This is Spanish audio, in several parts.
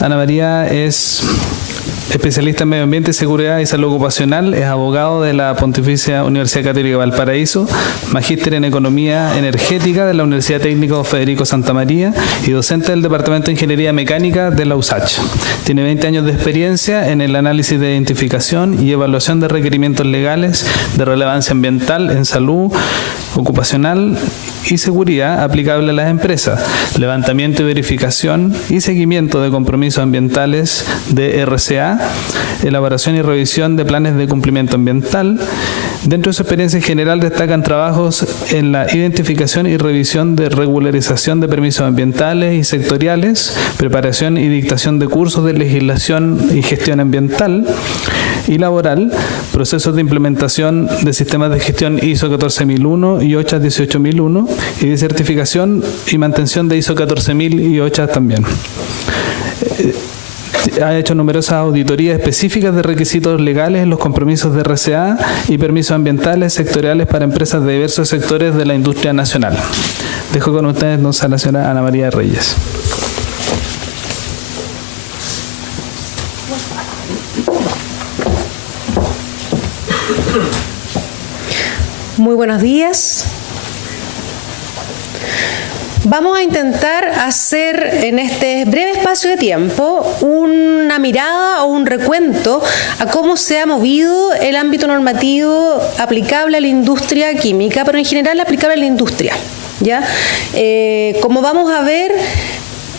Ana María es especialista en medio ambiente, seguridad y salud ocupacional, es abogado de la Pontificia Universidad Católica Valparaíso, magíster en economía energética de la Universidad Técnica Federico Santa María y docente del Departamento de Ingeniería Mecánica de la USACH. Tiene 20 años de experiencia en el análisis de identificación y evaluación de requerimientos legales de relevancia ambiental en salud ocupacional y seguridad aplicable a las empresas, levantamiento y verificación y seguimiento de compromisos ambientales de RCA, elaboración y revisión de planes de cumplimiento ambiental. Dentro de su experiencia en general destacan trabajos en la identificación y revisión de regularización de permisos ambientales y sectoriales, preparación y dictación de cursos de legislación y gestión ambiental y laboral, procesos de implementación de sistemas de gestión ISO 14001 y OCHA 18001 y de certificación y mantención de ISO 14000 y OCHA también. Ha hecho numerosas auditorías específicas de requisitos legales en los compromisos de RCA y permisos ambientales sectoriales para empresas de diversos sectores de la industria nacional. Dejo con ustedes a la señora Ana María Reyes. Muy buenos días. Vamos a intentar hacer en este breve espacio de tiempo una mirada o un recuento a cómo se ha movido el ámbito normativo aplicable a la industria química, pero en general aplicable a la industria, ¿ya? Como vamos a ver,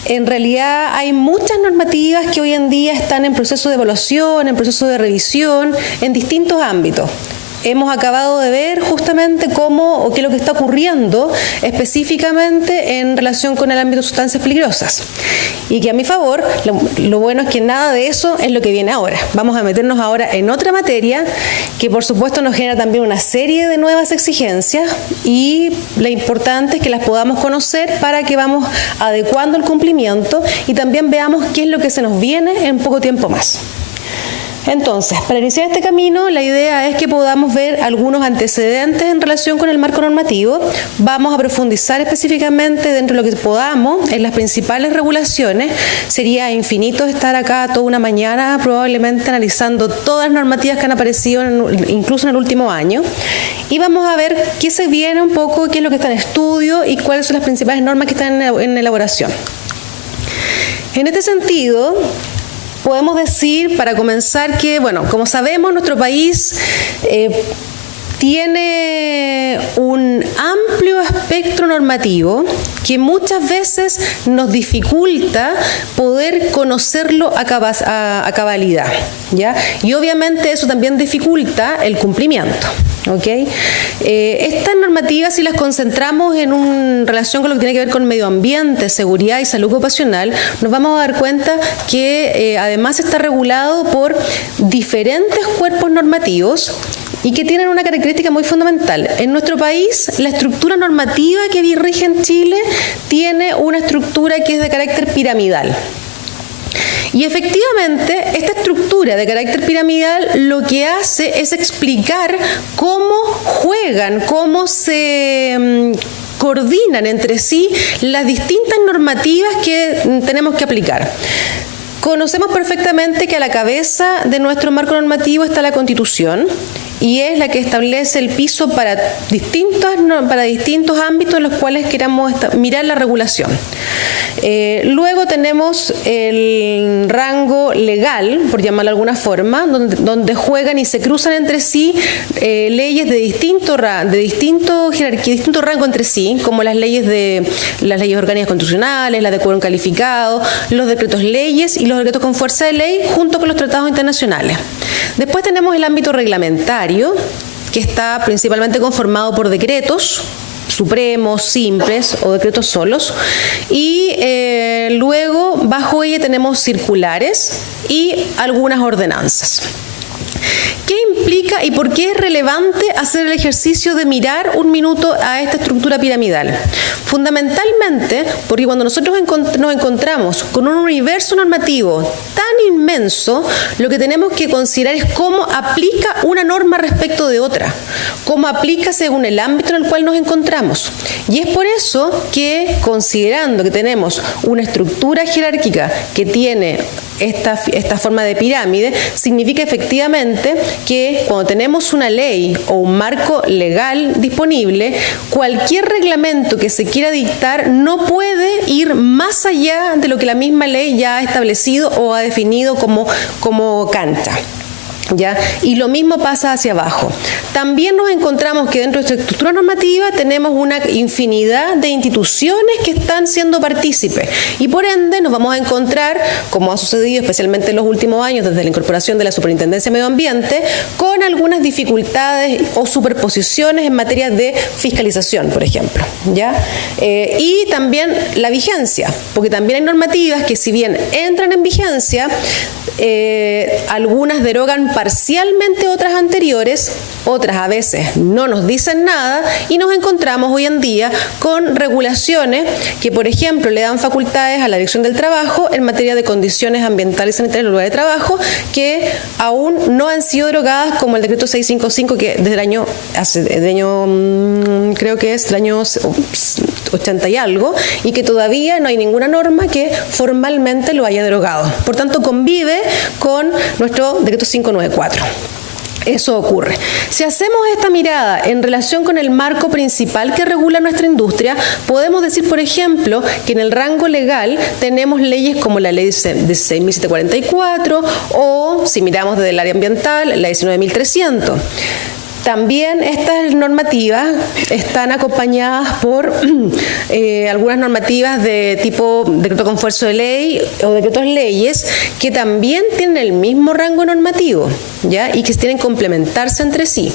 en realidad hay muchas normativas que hoy en día están en proceso de evaluación, en proceso de revisión, en distintos ámbitos. Hemos acabado de ver justamente cómo o qué es lo que está ocurriendo específicamente en relación con el ámbito de sustancias peligrosas. Y que a mi favor, lo bueno es que nada de eso es lo que viene ahora. Vamos a meternos ahora en otra materia que por supuesto nos genera también una serie de nuevas exigencias y lo importante es que las podamos conocer para que vamos adecuando el cumplimiento y también veamos qué es lo que se nos viene en poco tiempo más. Entonces, para iniciar este camino, la idea es que podamos ver algunos antecedentes en relación con el marco normativo. Vamos a profundizar específicamente dentro de lo que podamos en las principales regulaciones. Sería infinito estar acá toda una mañana probablemente analizando todas las normativas que han aparecido incluso en el último año. Y vamos a ver qué se viene un poco, qué es lo que está en estudio y cuáles son las principales normas que están en elaboración. En este sentido, podemos decir, para comenzar, que, bueno, como sabemos, nuestro país tiene un amplio espectro normativo que muchas veces nos dificulta poder conocerlo a cabalidad, ¿ya? Y obviamente eso también dificulta el cumplimiento. ¿Okay? Estas normativas, si las concentramos en relación con lo que tiene que ver con medio ambiente, seguridad y salud ocupacional, nos vamos a dar cuenta que además está regulado por diferentes cuerpos normativos y que tienen una característica muy fundamental. En nuestro país, la estructura normativa que rige en Chile tiene una estructura que es de carácter piramidal. Y efectivamente, esta estructura de carácter piramidal lo que hace es explicar cómo juegan, cómo se coordinan entre sí las distintas normativas que tenemos que aplicar. Conocemos perfectamente que a la cabeza de nuestro marco normativo está la Constitución y es la que establece el piso para distintos ámbitos en los cuales queramos mirar la regulación. Luego tenemos el rango legal, por llamarlo de alguna forma, donde juegan y se cruzan entre sí leyes de distinto jerarquía, distinto rango entre sí, como las leyes orgánicas constitucionales, las de quórum calificado, los decretos leyes y los decretos con fuerza de ley, junto con los tratados internacionales. Después tenemos el ámbito reglamentario, que está principalmente conformado por decretos supremos, simples o decretos solos, y luego bajo ella tenemos circulares y algunas ordenanzas. ¿Qué implica y por qué es relevante hacer el ejercicio de mirar un minuto a esta estructura piramidal? Fundamentalmente porque cuando nosotros nos encontramos con un universo normativo tan inmenso, lo que tenemos que considerar es cómo aplica una norma respecto de otra, cómo aplica según el ámbito en el cual nos encontramos. Y es por eso que, considerando que tenemos una estructura jerárquica que tiene esta forma de pirámide, significa efectivamente que cuando tenemos una ley o un marco legal disponible, cualquier reglamento que se quiera dictar no puede ir más allá de lo que la misma ley ya ha establecido o ha definido como cancha. ¿Ya? Y lo mismo pasa hacia abajo. También nos encontramos que dentro de esta estructura normativa tenemos una infinidad de instituciones que están siendo partícipes y por ende nos vamos a encontrar, como ha sucedido especialmente en los últimos años desde la incorporación de la Superintendencia de Medio Ambiente, con algunas dificultades o superposiciones en materia de fiscalización, por ejemplo, ¿ya? Y también la vigencia, porque también hay normativas que si bien entran en vigencia, algunas derogan parcialmente otras anteriores, otras a veces no nos dicen nada y nos encontramos hoy en día con regulaciones que, por ejemplo, le dan facultades a la Dirección del Trabajo en materia de condiciones ambientales y sanitarias en el lugar de trabajo que aún no han sido derogadas, como el decreto 655 que desde el año creo que es del año 80 y algo, y que todavía no hay ninguna norma que formalmente lo haya derogado. Por tanto, convive con nuestro decreto 594. Eso ocurre. Si hacemos esta mirada en relación con el marco principal que regula nuestra industria, podemos decir, por ejemplo, que en el rango legal tenemos leyes como la ley de 16.744 o, si miramos desde el área ambiental, la 19.300. También estas normativas están acompañadas por algunas normativas de tipo decreto con fuerza de ley o decretos leyes que también tienen el mismo rango normativo, ¿ya? Y que tienen que complementarse entre sí.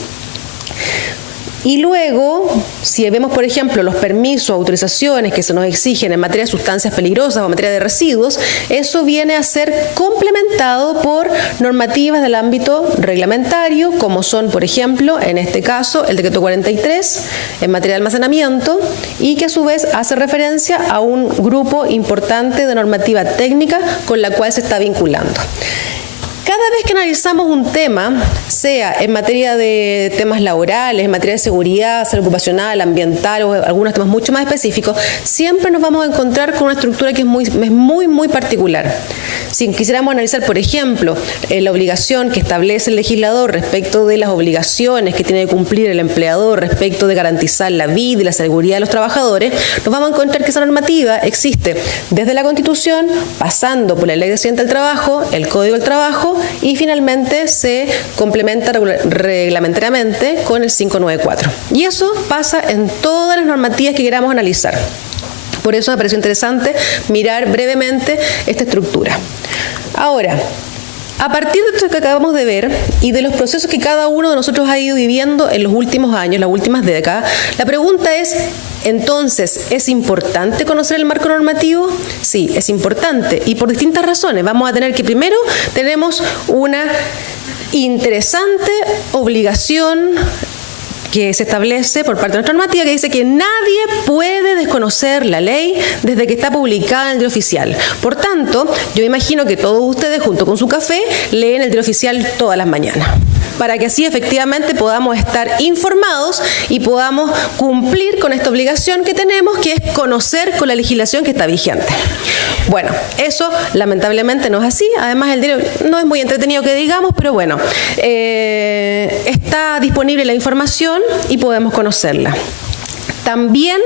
Y luego, si vemos, por ejemplo, los permisos o autorizaciones que se nos exigen en materia de sustancias peligrosas o en materia de residuos, eso viene a ser complementado por normativas del ámbito reglamentario, como son, por ejemplo, en este caso, el decreto 43 en materia de almacenamiento y que a su vez hace referencia a un grupo importante de normativa técnica con la cual se está vinculando. Cada vez que analizamos un tema, sea en materia de temas laborales, en materia de seguridad, salud ocupacional, ambiental o algunos temas mucho más específicos, siempre nos vamos a encontrar con una estructura que es muy particular. Si quisiéramos analizar, por ejemplo, la obligación que establece el legislador respecto de las obligaciones que tiene que cumplir el empleador respecto de garantizar la vida y la seguridad de los trabajadores, nos vamos a encontrar que esa normativa existe desde la Constitución, pasando por la Ley de Accidente del Trabajo, el Código del Trabajo y finalmente se complementa reglamentariamente con el 594. Y eso pasa en todas las normativas que queramos analizar. Por eso me pareció interesante mirar brevemente esta estructura. Ahora, a partir de esto que acabamos de ver y de los procesos que cada uno de nosotros ha ido viviendo en los últimos años, las últimas décadas, la pregunta es, entonces, ¿es importante conocer el marco normativo? Sí, es importante y por distintas razones. Vamos a tener que primero tenemos una interesante obligación que se establece por parte de nuestra normativa que dice que nadie puede desconocer la ley desde que está publicada en el Diario Oficial. Por tanto, yo imagino que todos ustedes junto con su café leen el Diario Oficial todas las mañanas, para que así efectivamente podamos estar informados y podamos cumplir con esta obligación que tenemos, que es conocer con la legislación que está vigente. Bueno, eso lamentablemente no es así. Además, el diario no es muy entretenido que digamos, pero bueno, está disponible la información y podemos conocerla. También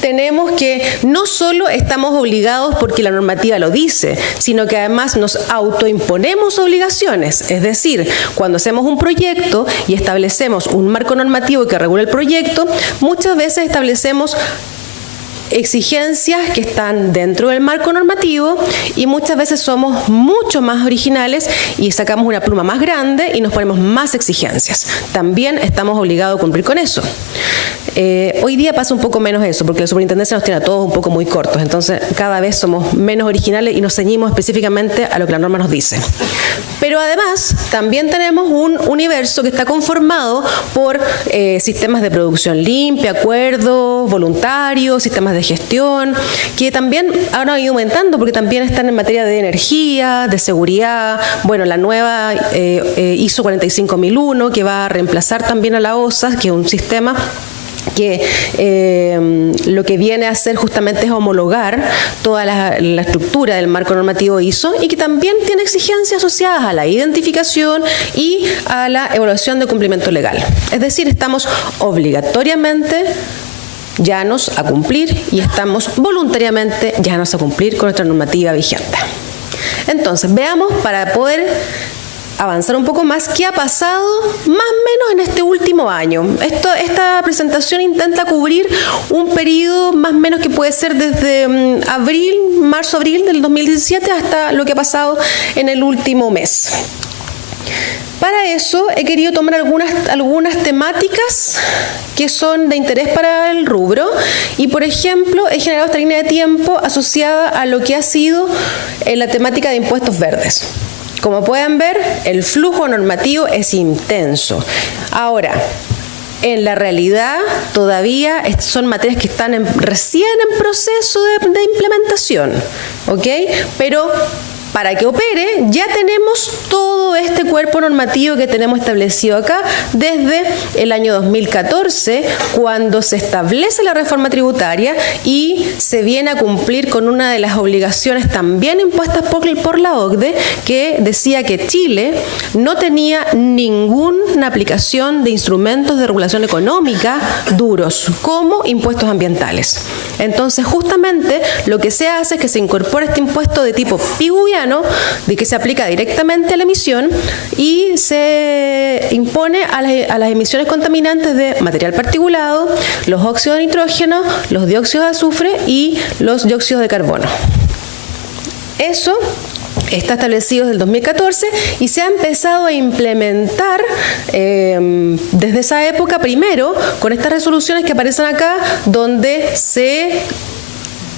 tenemos que no solo estamos obligados porque la normativa lo dice, sino que además nos autoimponemos obligaciones. Es decir, cuando hacemos un proyecto y establecemos un marco normativo que regula el proyecto, muchas veces establecemos exigencias que están dentro del marco normativo y muchas veces somos mucho más originales y sacamos una pluma más grande y nos ponemos más exigencias. También estamos obligados a cumplir con eso. Hoy día pasa un poco menos eso, porque la superintendencia nos tiene a todos un poco muy cortos, entonces cada vez somos menos originales y nos ceñimos específicamente a lo que la norma nos dice. Pero además también tenemos un universo que está conformado por sistemas de producción limpia, acuerdos voluntarios, sistemas de gestión, que también han ido aumentando porque también están en materia de energía, de seguridad, bueno, la nueva ISO 45001 que va a reemplazar también a la OSA, que es un sistema que lo que viene a hacer justamente es homologar toda la estructura del marco normativo ISO y que también tiene exigencias asociadas a la identificación y a la evaluación de cumplimiento legal. Es decir, estamos obligatoriamente llanos a cumplir y estamos voluntariamente llanos a cumplir con nuestra normativa vigente. Entonces, veamos para poder avanzar un poco más qué ha pasado más o menos en este último año. Esta presentación intenta cubrir un periodo más o menos que puede ser desde marzo-abril del 2017 hasta lo que ha pasado en el último mes. Para eso he querido tomar algunas temáticas que son de interés para el rubro y, por ejemplo, he generado esta línea de tiempo asociada a lo que ha sido la temática de impuestos verdes. Como pueden ver, el flujo normativo es intenso. Ahora, en la realidad, todavía son materias que están recién en proceso de implementación, ¿ok? Pero para que opere, ya tenemos todo este cuerpo normativo que tenemos establecido acá desde el año 2014, cuando se establece la reforma tributaria y se viene a cumplir con una de las obligaciones también impuestas por la OCDE, que decía que Chile no tenía ninguna aplicación de instrumentos de regulación económica duros, como impuestos ambientales. Entonces, justamente, lo que se hace es que se incorpora este impuesto de tipo piguviano, de que se aplica directamente a la emisión y se impone a las emisiones contaminantes de material particulado, los óxidos de nitrógeno, los dióxidos de azufre y los dióxidos de carbono. Eso está establecido desde el 2014 y se ha empezado a implementar desde esa época, primero con estas resoluciones que aparecen acá, donde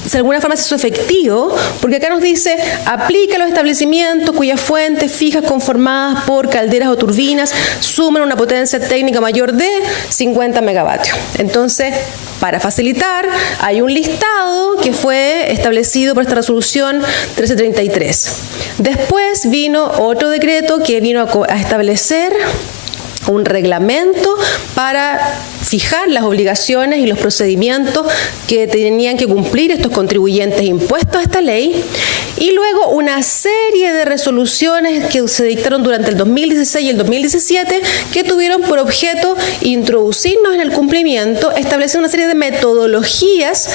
de alguna forma se hizo efectivo, porque acá nos dice, aplica a los establecimientos cuyas fuentes fijas conformadas por calderas o turbinas suman una potencia técnica mayor de 50 megavatios. Entonces, para facilitar, hay un listado que fue establecido por esta resolución 1333. Después vino otro decreto que vino a establecer un reglamento para fijar las obligaciones y los procedimientos que tenían que cumplir estos contribuyentes impuestos a esta ley, y luego una serie de resoluciones que se dictaron durante el 2016 y el 2017 que tuvieron por objeto introducirnos en el cumplimiento, estableciendo una serie de metodologías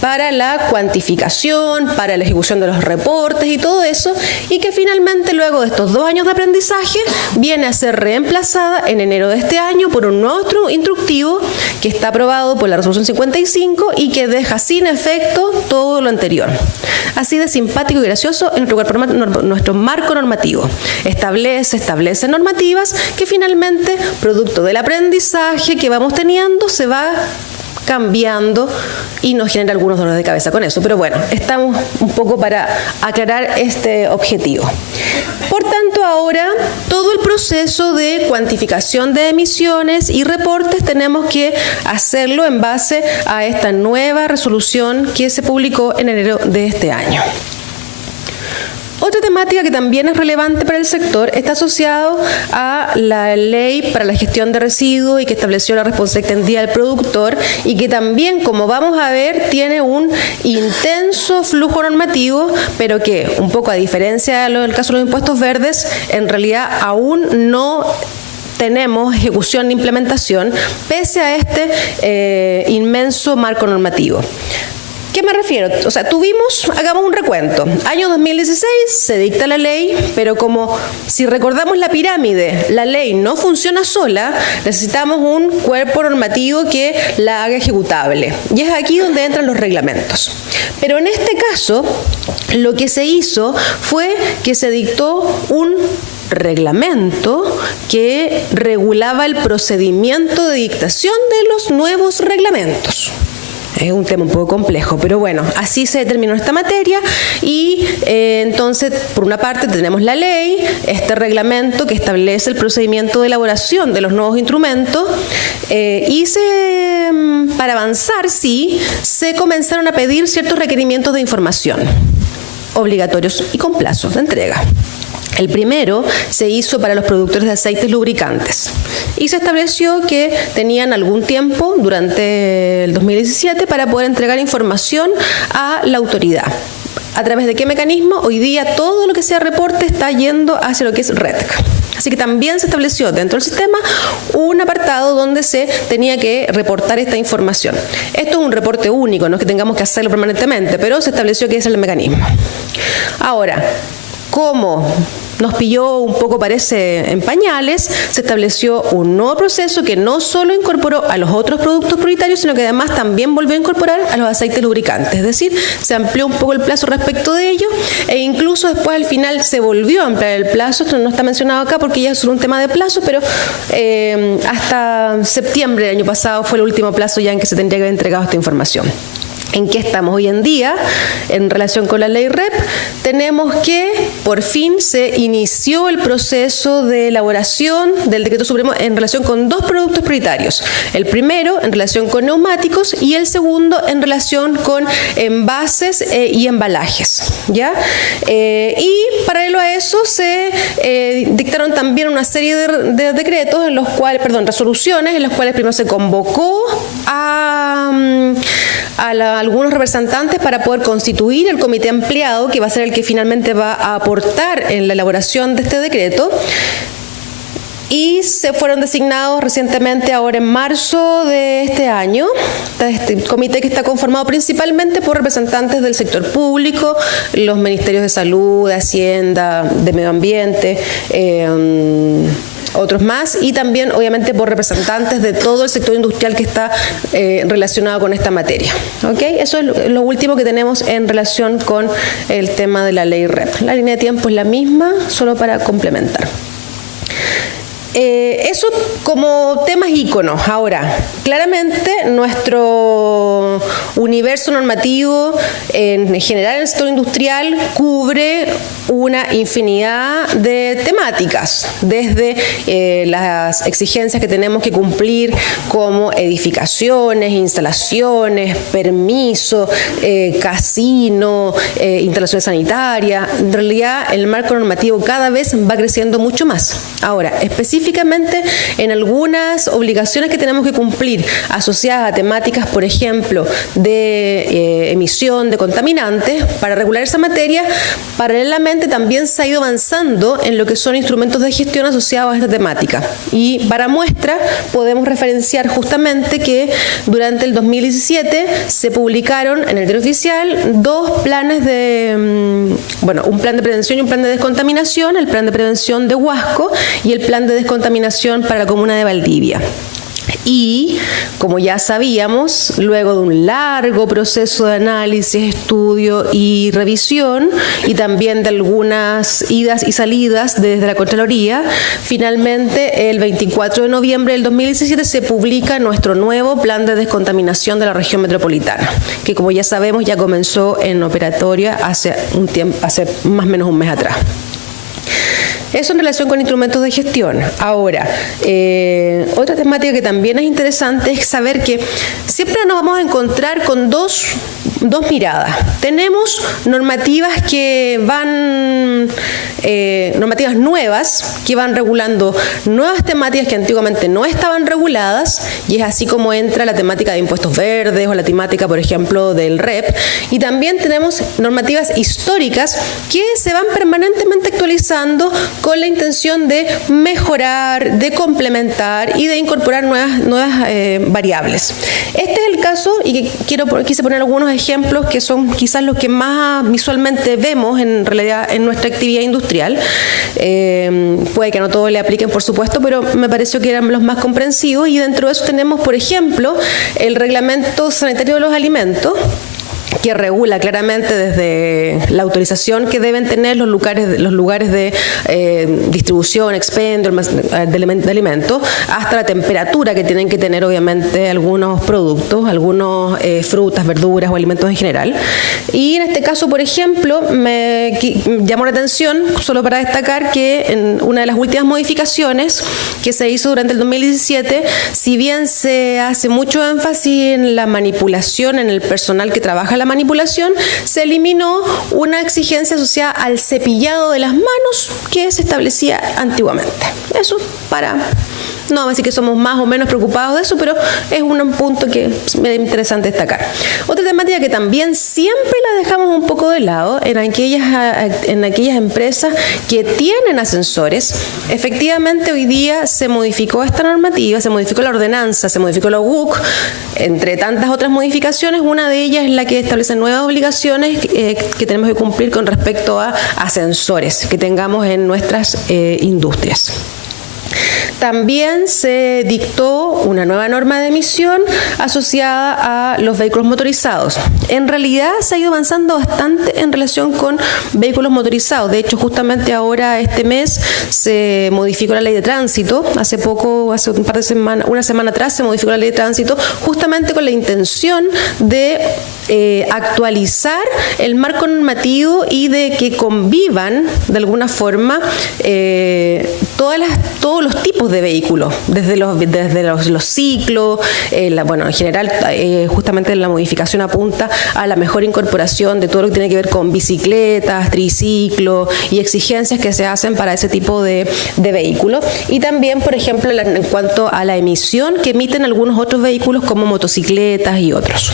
para la cuantificación, para la ejecución de los reportes y todo eso, y que finalmente luego de estos 2 años de aprendizaje viene a ser reemplazada en enero de este año por un nuevo instructivo que está aprobado por la resolución 55 y que deja sin efecto todo lo anterior. Así de simpático y gracioso en nuestro marco normativo. Establece normativas que finalmente, producto del aprendizaje que vamos teniendo, se va cambiando y nos genera algunos dolores de cabeza con eso. Pero bueno, estamos un poco para aclarar este objetivo. Por tanto, ahora todo el proceso de cuantificación de emisiones y reportes tenemos que hacerlo en base a esta nueva resolución que se publicó en enero de este año. Otra temática que también es relevante para el sector está asociado a la ley para la gestión de residuos y que estableció la responsabilidad extendida del productor y que también, como vamos a ver, tiene un intenso flujo normativo, pero que, un poco a diferencia del caso de los impuestos verdes, en realidad aún no tenemos ejecución ni implementación, pese a este inmenso marco normativo. ¿Qué me refiero? O sea, hagamos un recuento. Año 2016 se dicta la ley, pero como si recordamos la pirámide, la ley no funciona sola, necesitamos un cuerpo normativo que la haga ejecutable. Y es aquí donde entran los reglamentos. Pero en este caso, lo que se hizo fue que se dictó un reglamento que regulaba el procedimiento de dictación de los nuevos reglamentos. Es un tema un poco complejo, pero bueno, así se determinó esta materia y entonces, por una parte tenemos la ley, este reglamento que establece el procedimiento de elaboración de los nuevos instrumentos para avanzar, sí, se comenzaron a pedir ciertos requerimientos de información obligatorios y con plazos de entrega. El primero se hizo para los productores de aceites lubricantes y se estableció que tenían algún tiempo durante el 2017 para poder entregar información a la autoridad. ¿A través de qué mecanismo? Hoy día todo lo que sea reporte está yendo hacia lo que es RETC. Así que también se estableció dentro del sistema un apartado donde se tenía que reportar esta información. Esto es un reporte único, no es que tengamos que hacerlo permanentemente, pero se estableció que ese es el mecanismo. Ahora, ¿cómo? Nos pilló un poco, parece, en pañales, se estableció un nuevo proceso que no solo incorporó a los otros productos prioritarios, sino que además también volvió a incorporar a los aceites lubricantes. Es decir, se amplió un poco el plazo respecto de ello e incluso después al final se volvió a ampliar el plazo. Esto no está mencionado acá porque ya es un tema de plazo, pero hasta septiembre del año pasado fue el último plazo ya en que se tendría que haber entregado esta información. ¿En qué estamos hoy en día en relación con la ley REP? Tenemos que por fin se inició el proceso de elaboración del decreto supremo en relación con dos productos prioritarios. El primero en relación con neumáticos y el segundo en relación con envases y embalajes, ¿ya? Y paralelo a eso se dictaron también una serie de decretos en los cuales, resoluciones en las cuales primero se convocó a algunos representantes para poder constituir el comité ampliado, que va a ser el que finalmente va a aportar en la elaboración de este decreto. Y se fueron designados recientemente, ahora en marzo de este año, este comité que está conformado principalmente por representantes del sector público, los ministerios de salud, de Hacienda, de Medio Ambiente, otros más, y también obviamente por representantes de todo el sector industrial que está relacionado con esta materia. ¿Okay? Eso es lo último que tenemos en relación con el tema de la ley REP. La línea de tiempo es la misma, solo para complementar. Eso como temas íconos. Ahora, claramente nuestro universo normativo en general en el sector industrial cubre una infinidad de temáticas, desde las exigencias que tenemos que cumplir como edificaciones, instalaciones, permiso, casino, instalaciones sanitarias. En realidad el marco normativo cada vez va creciendo mucho más. Ahora, específicamente en algunas obligaciones que tenemos que cumplir asociadas a temáticas, por ejemplo, de emisión de contaminantes, para regular esa materia, paralelamente también se ha ido avanzando en lo que son instrumentos de gestión asociados a esta temática. Y para muestra podemos referenciar justamente que durante el 2017 se publicaron en el Diario Oficial dos planes un plan de prevención y un plan de descontaminación, el plan de prevención de Huasco y el plan de descontaminación para la comuna de Valdivia. Y, como ya sabíamos, luego de un largo proceso de análisis, estudio y revisión, y también de algunas idas y salidas desde la Contraloría, finalmente el 24 de noviembre del 2017 se publica nuestro nuevo plan de descontaminación de la región metropolitana, que como ya sabemos ya comenzó en operatoria hace más o menos un mes atrás. Eso en relación con instrumentos de gestión. Ahora, otra temática que también es interesante es saber que siempre nos vamos a encontrar con dos miradas. Tenemos normativas que van, normativas nuevas que van regulando nuevas temáticas que antiguamente no estaban reguladas, y es así como entra la temática de impuestos verdes o la temática, por ejemplo, del REP. Y también tenemos normativas históricas que se van permanentemente actualizando con la intención de mejorar, de complementar y de incorporar nuevas variables. Este es el caso, y quise poner algunos ejemplos que son quizás los que más visualmente vemos en realidad en nuestra actividad industrial. Puede que no todos le apliquen, por supuesto, pero me pareció que eran los más comprensivos, y dentro de eso tenemos, por ejemplo, el Reglamento Sanitario de los Alimentos, que regula claramente desde la autorización que deben tener los lugares de distribución, expendio de alimentos, hasta la temperatura que tienen que tener obviamente algunos productos, algunos frutas, verduras o alimentos en general. Y en este caso, por ejemplo, me llamó la atención, solo para destacar, que en una de las últimas modificaciones que se hizo durante el 2017, si bien se hace mucho énfasis en la manipulación, en el personal que trabaja en la manipulación, se eliminó una exigencia asociada al cepillado de las manos que se establecía antiguamente. Eso para... No vamos a decir que somos más o menos preocupados de eso, pero es un punto que es interesante destacar. Otra temática que también siempre la dejamos un poco de lado en aquellas empresas que tienen ascensores. Efectivamente, hoy día se modificó esta normativa, se modificó la ordenanza, se modificó la UC, entre tantas otras modificaciones. Una de ellas es la que establece nuevas obligaciones que tenemos que cumplir con respecto a ascensores que tengamos en nuestras industrias. También se dictó una nueva norma de emisión asociada a los vehículos motorizados. En realidad se ha ido avanzando bastante en relación con vehículos motorizados. De hecho, justamente ahora este mes se modificó la ley de tránsito. Hace poco, hace un par de semanas, una semana atrás se modificó la ley de tránsito justamente con la intención de actualizar el marco normativo y de que convivan de alguna forma todos los tipos de vehículos, desde los ciclos, en general justamente la modificación apunta a la mejor incorporación de todo lo que tiene que ver con bicicletas, triciclos y exigencias que se hacen para ese tipo de vehículos. Y también, por ejemplo, en cuanto a la emisión que emiten algunos otros vehículos como motocicletas y otros.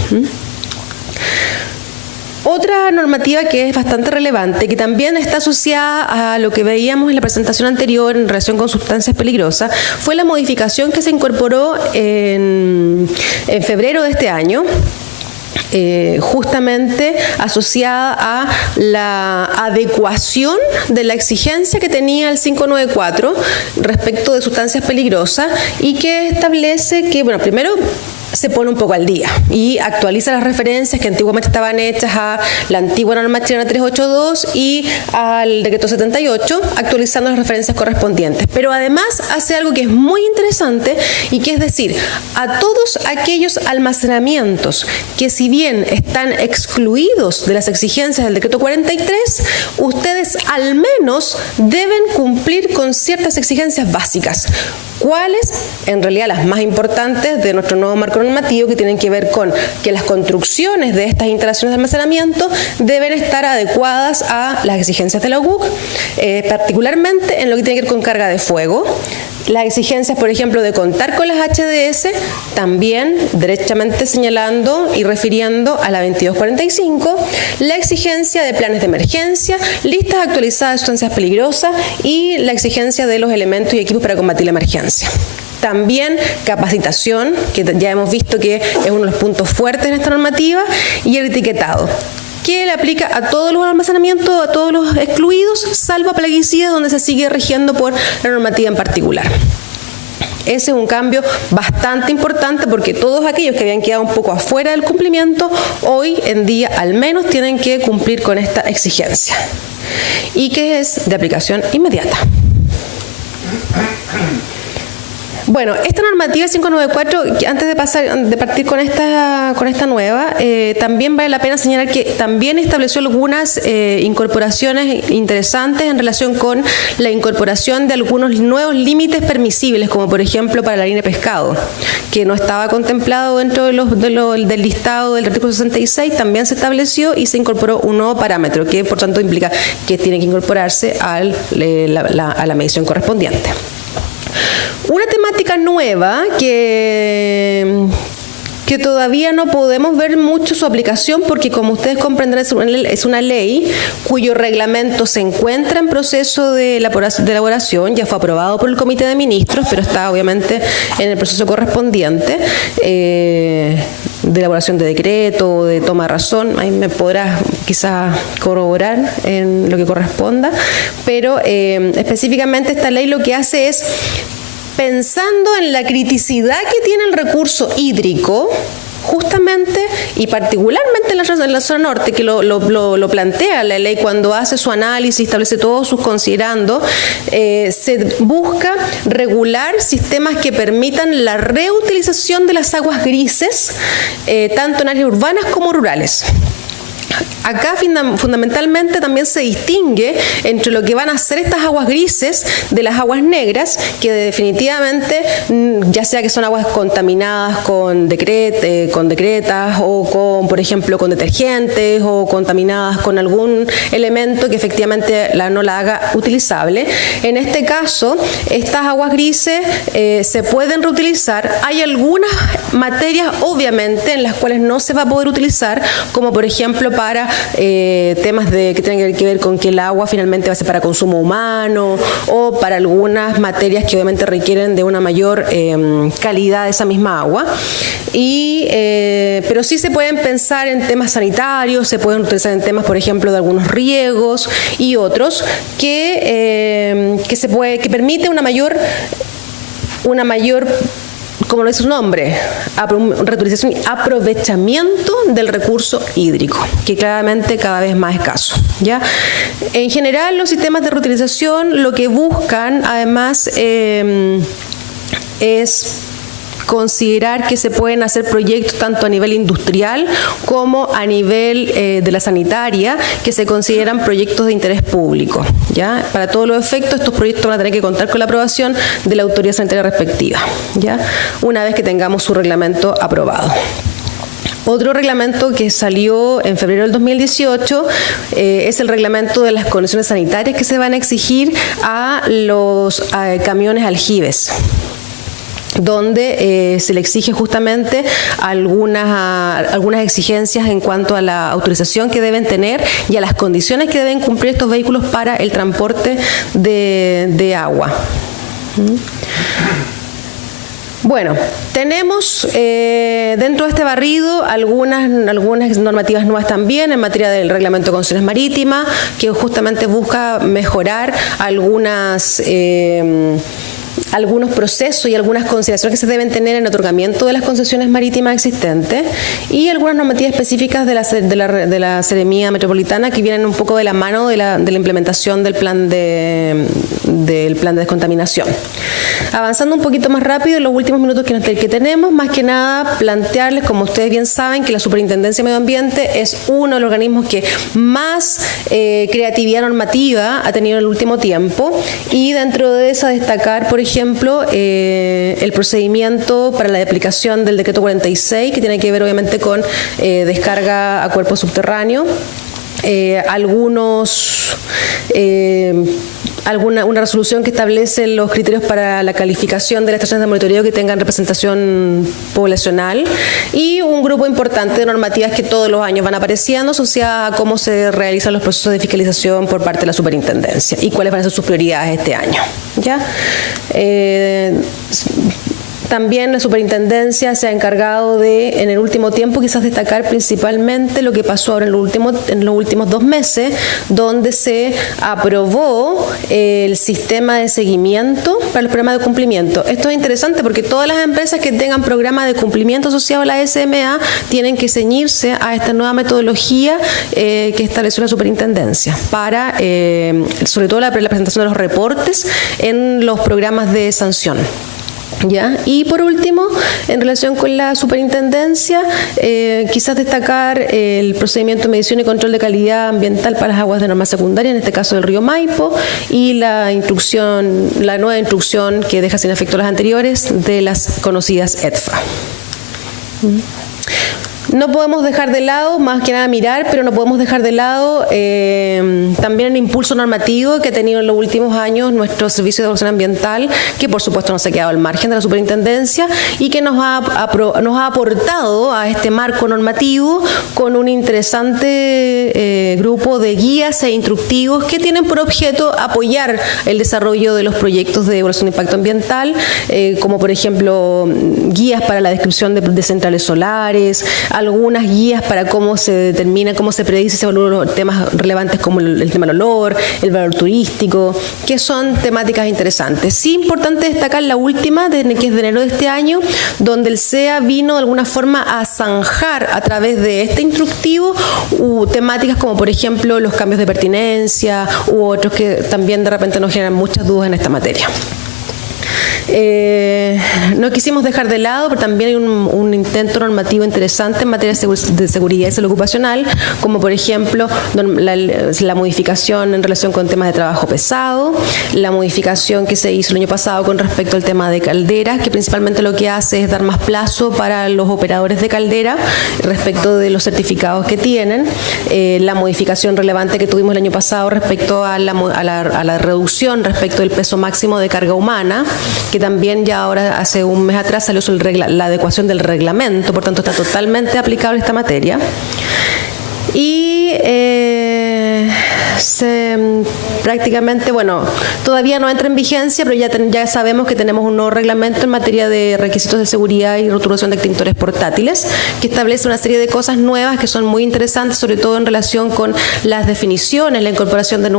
Otra normativa que es bastante relevante, que también está asociada a lo que veíamos en la presentación anterior en relación con sustancias peligrosas, fue la modificación que se incorporó en febrero de este año, justamente asociada a la adecuación de la exigencia que tenía el 594 respecto de sustancias peligrosas y que establece que, bueno, primero se pone un poco al día y actualiza las referencias que antiguamente estaban hechas a la antigua norma chilena 382 y al decreto 78, actualizando las referencias correspondientes. Pero además hace algo que es muy interesante y que es decir, a todos aquellos almacenamientos que si bien están excluidos de las exigencias del decreto 43, ustedes al menos deben cumplir con ciertas exigencias básicas. ¿Cuáles? En realidad las más importantes de nuestro nuevo marco normativo, que tienen que ver con que las construcciones de estas instalaciones de almacenamiento deben estar adecuadas a las exigencias de la UC, particularmente en lo que tiene que ver con carga de fuego. Las exigencias, por ejemplo, de contar con las HDS, también derechamente señalando y refiriendo a la 2245, la exigencia de planes de emergencia, listas actualizadas de sustancias peligrosas y la exigencia de los elementos y equipos para combatir la emergencia. También capacitación, que ya hemos visto que es uno de los puntos fuertes en esta normativa, y el etiquetado, que le aplica a todos los almacenamientos, a todos los excluidos, salvo a plaguicidas, donde se sigue rigiendo por la normativa en particular. Ese es un cambio bastante importante porque todos aquellos que habían quedado un poco afuera del cumplimiento, hoy en día al menos tienen que cumplir con esta exigencia, y que es de aplicación inmediata. Bueno, esta normativa 594, antes de partir con esta nueva, también vale la pena señalar que también estableció algunas incorporaciones interesantes en relación con la incorporación de algunos nuevos límites permisibles, como por ejemplo para la línea de pescado, que no estaba contemplado dentro del listado del artículo 66, también se estableció y se incorporó un nuevo parámetro, que por tanto implica que tiene que incorporarse a la medición correspondiente. Una temática nueva que todavía no podemos ver mucho su aplicación porque, como ustedes comprenderán, es una ley cuyo reglamento se encuentra en proceso de elaboración, ya fue aprobado por el Comité de Ministros, pero está obviamente en el proceso correspondiente de elaboración de decreto o de toma de razón. Ahí me podrás quizás corroborar en lo que corresponda, pero específicamente esta ley lo que hace es, pensando en la criticidad que tiene el recurso hídrico, justamente y particularmente en la zona norte, que lo plantea la ley cuando hace su análisis, establece todos sus considerandos, se busca regular sistemas que permitan la reutilización de las aguas grises, tanto en áreas urbanas como rurales. Acá fundamentalmente también se distingue entre lo que van a ser estas aguas grises de las aguas negras, que definitivamente, ya sea que son aguas contaminadas con decretas o con, por ejemplo, con detergentes o contaminadas con algún elemento que efectivamente no la haga utilizable. En este caso, estas aguas grises se pueden reutilizar. Hay algunas materias, obviamente, en las cuales no se va a poder utilizar, como por ejemplo para temas que tienen que ver con que el agua finalmente va a ser para consumo humano o para algunas materias que obviamente requieren de una mayor calidad de esa misma agua. Pero sí se pueden pensar en temas sanitarios, se pueden utilizar en temas, por ejemplo, de algunos riegos y otros que permite una mayor, como lo dice su nombre, reutilización y aprovechamiento del recurso hídrico, que claramente cada vez más escaso, ¿ya? En general, los sistemas de reutilización lo que buscan, además, es considerar que se pueden hacer proyectos tanto a nivel industrial como a nivel de la sanitaria, que se consideran proyectos de interés público, ¿ya? Para todos los efectos, estos proyectos van a tener que contar con la aprobación de la autoridad sanitaria respectiva, ¿ya? Una vez que tengamos su reglamento aprobado. Otro reglamento que salió en febrero del 2018 es el reglamento de las condiciones sanitarias que se van a exigir a los camiones aljibes, donde se le exige justamente algunas exigencias en cuanto a la autorización que deben tener y a las condiciones que deben cumplir estos vehículos para el transporte de agua. Bueno, tenemos dentro de este barrido algunas normativas nuevas también en materia del reglamento de concesiones marítimas, que justamente busca mejorar algunos procesos y algunas consideraciones que se deben tener en el otorgamiento de las concesiones marítimas existentes, y algunas normativas específicas de la Seremía Metropolitana que vienen un poco de la mano de la implementación del plan de descontaminación. Avanzando un poquito más rápido en los últimos minutos que tenemos, más que nada plantearles, como ustedes bien saben, que la Superintendencia de Medio Ambiente es uno de los organismos que más creatividad normativa ha tenido en el último tiempo, y dentro de esa destacar, por ejemplo, el procedimiento para la aplicación del decreto 46, que tiene que ver obviamente con descarga a cuerpo subterráneo, una resolución que establece los criterios para la calificación de las estaciones de monitoreo que tengan representación poblacional, y un grupo importante de normativas que todos los años van apareciendo asociadas a cómo se realizan los procesos de fiscalización por parte de la Superintendencia y cuáles van a ser sus prioridades este año, ¿ya? También la Superintendencia se ha encargado de, en el último tiempo, quizás destacar principalmente lo que pasó ahora en los últimos 2 meses, donde se aprobó el sistema de seguimiento para los programas de cumplimiento. Esto es interesante porque todas las empresas que tengan programas de cumplimiento asociados a la SMA tienen que ceñirse a esta nueva metodología que estableció la Superintendencia para, sobre todo, la presentación de los reportes en los programas de sanción. ¿Ya? Y por último, en relación con la Superintendencia, quizás destacar el procedimiento de medición y control de calidad ambiental para las aguas de norma secundaria, en este caso del río Maipo, y la nueva instrucción que deja sin efecto las anteriores de las conocidas EDFA. No podemos dejar de lado, más que nada mirar, pero no podemos dejar de lado también el impulso normativo que ha tenido en los últimos años nuestro Servicio de Evaluación Ambiental, que por supuesto no se ha quedado al margen de la Superintendencia y que nos ha aportado a este marco normativo con un interesante grupo de guías e instructivos que tienen por objeto apoyar el desarrollo de los proyectos de evaluación de impacto ambiental, como por ejemplo guías para la descripción de centrales solares, algunas guías para cómo se determina, cómo se predice, se evalúan los temas relevantes como el tema del olor, el valor turístico, que son temáticas interesantes. Sí, importante destacar la última, que es de enero de este año, donde el CEA vino de alguna forma a zanjar a través de este instructivo temáticas como, por ejemplo, los cambios de pertinencia u otros que también de repente nos generan muchas dudas en esta materia. No quisimos dejar de lado, pero también hay un intento normativo interesante en materia de seguridad y salud ocupacional, como por ejemplo la modificación en relación con temas de trabajo pesado, la modificación que se hizo el año pasado con respecto al tema de calderas, que principalmente lo que hace es dar más plazo para los operadores de caldera respecto de los certificados que tienen, la modificación relevante que tuvimos el año pasado respecto a la reducción respecto del peso máximo de carga humana, que también ya ahora hace un mes atrás salió la adecuación del reglamento, por tanto está totalmente aplicable esta materia. Y prácticamente, bueno, todavía no entra en vigencia, pero ya sabemos que tenemos un nuevo reglamento en materia de requisitos de seguridad y rotulación de extintores portátiles, que establece una serie de cosas nuevas que son muy interesantes, sobre todo en relación con las definiciones, la incorporación de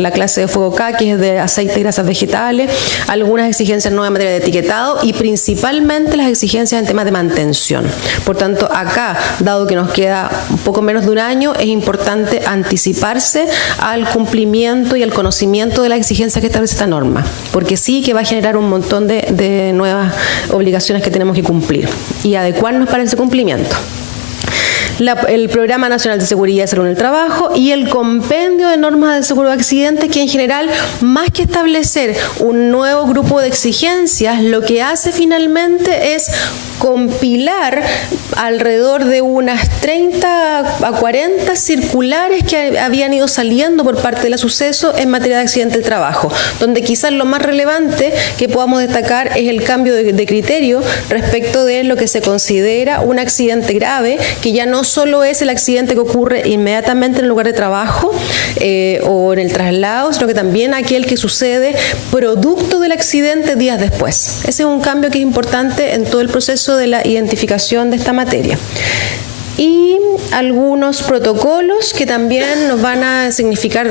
la clase de fuego K, que es de aceite y grasas vegetales, algunas exigencias nuevas en materia de etiquetado y principalmente las exigencias en temas de mantención. Por tanto, acá, dado que nos queda un poco menos de un año, es importante anticiparse al cumplimiento y al conocimiento de las exigencias que establece esta norma, porque sí que va a generar un montón de nuevas obligaciones que tenemos que cumplir y adecuarnos para ese cumplimiento. El Programa Nacional de Seguridad y Salud en el Trabajo y el Compendio de Normas de Seguro de Accidentes, que en general, más que establecer un nuevo grupo de exigencias, lo que hace finalmente es compilar alrededor de unas 30 a 40 circulares que habían ido saliendo por parte de la Suceso en materia de accidente del trabajo, donde quizás lo más relevante que podamos destacar es el cambio de criterio respecto de lo que se considera un accidente grave, que ya no solo es el accidente que ocurre inmediatamente en el lugar de trabajo o en el traslado, sino que también aquel que sucede producto del accidente días después. Ese es un cambio que es importante en todo el proceso de la identificación de esta materia. Y algunos protocolos que también nos van a significar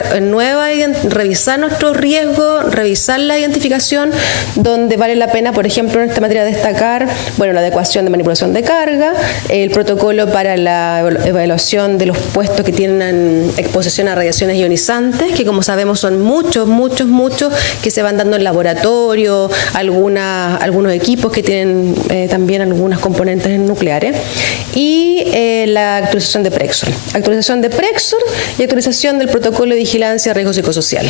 revisar nuestros riesgos, revisar la identificación, donde vale la pena, por ejemplo, en esta materia destacar, bueno, la adecuación de manipulación de carga, el protocolo para la evaluación de los puestos que tienen exposición a radiaciones ionizantes, que como sabemos son muchos, que se van dando en laboratorio, algunos equipos que tienen también algunas componentes nucleares, y la actualización de Prexor. Actualización de Prexor y actualización del protocolo de vigilancia de riesgo psicosocial.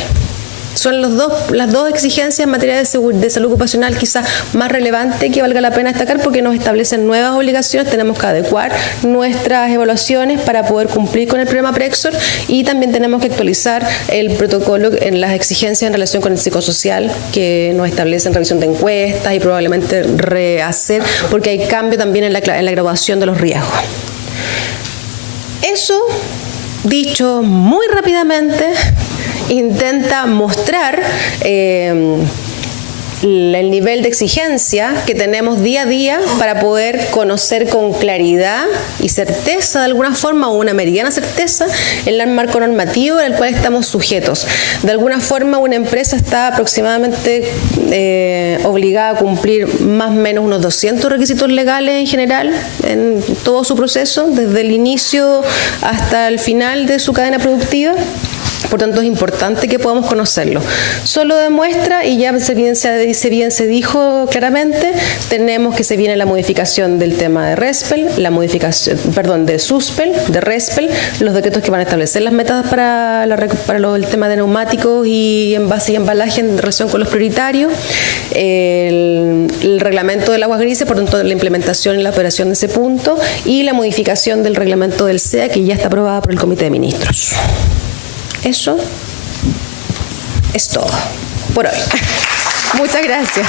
Son las dos exigencias en materia de salud ocupacional quizás más relevantes que valga la pena destacar, porque nos establecen nuevas obligaciones. Tenemos que adecuar nuestras evaluaciones para poder cumplir con el programa Prexor y también tenemos que actualizar el protocolo en las exigencias en relación con el psicosocial que nos establecen revisión de encuestas y probablemente rehacer, porque hay cambio también en la graduación de los riesgos. Eso, dicho muy rápidamente, intenta mostrar el nivel de exigencia que tenemos día a día para poder conocer con claridad y certeza, de alguna forma, o una meridiana certeza, el marco normativo al cual estamos sujetos. De alguna forma, una empresa está aproximadamente obligada a cumplir más o menos unos 200 requisitos legales en general, en todo su proceso, desde el inicio hasta el final de su cadena productiva. Por tanto, es importante que podamos conocerlo. Solo demuestra, y ya bien se dijo claramente, tenemos que se viene la modificación del tema de RESPEL, de SUSPEL, de RESPEL, los decretos que van a establecer las metas para el tema de neumáticos y envase y embalaje en relación con los prioritarios, el reglamento del aguas grises, por tanto, la implementación y la operación de ese punto, y la modificación del reglamento del CEA, que ya está aprobada por el Comité de Ministros. Eso es todo por hoy. Muchas gracias.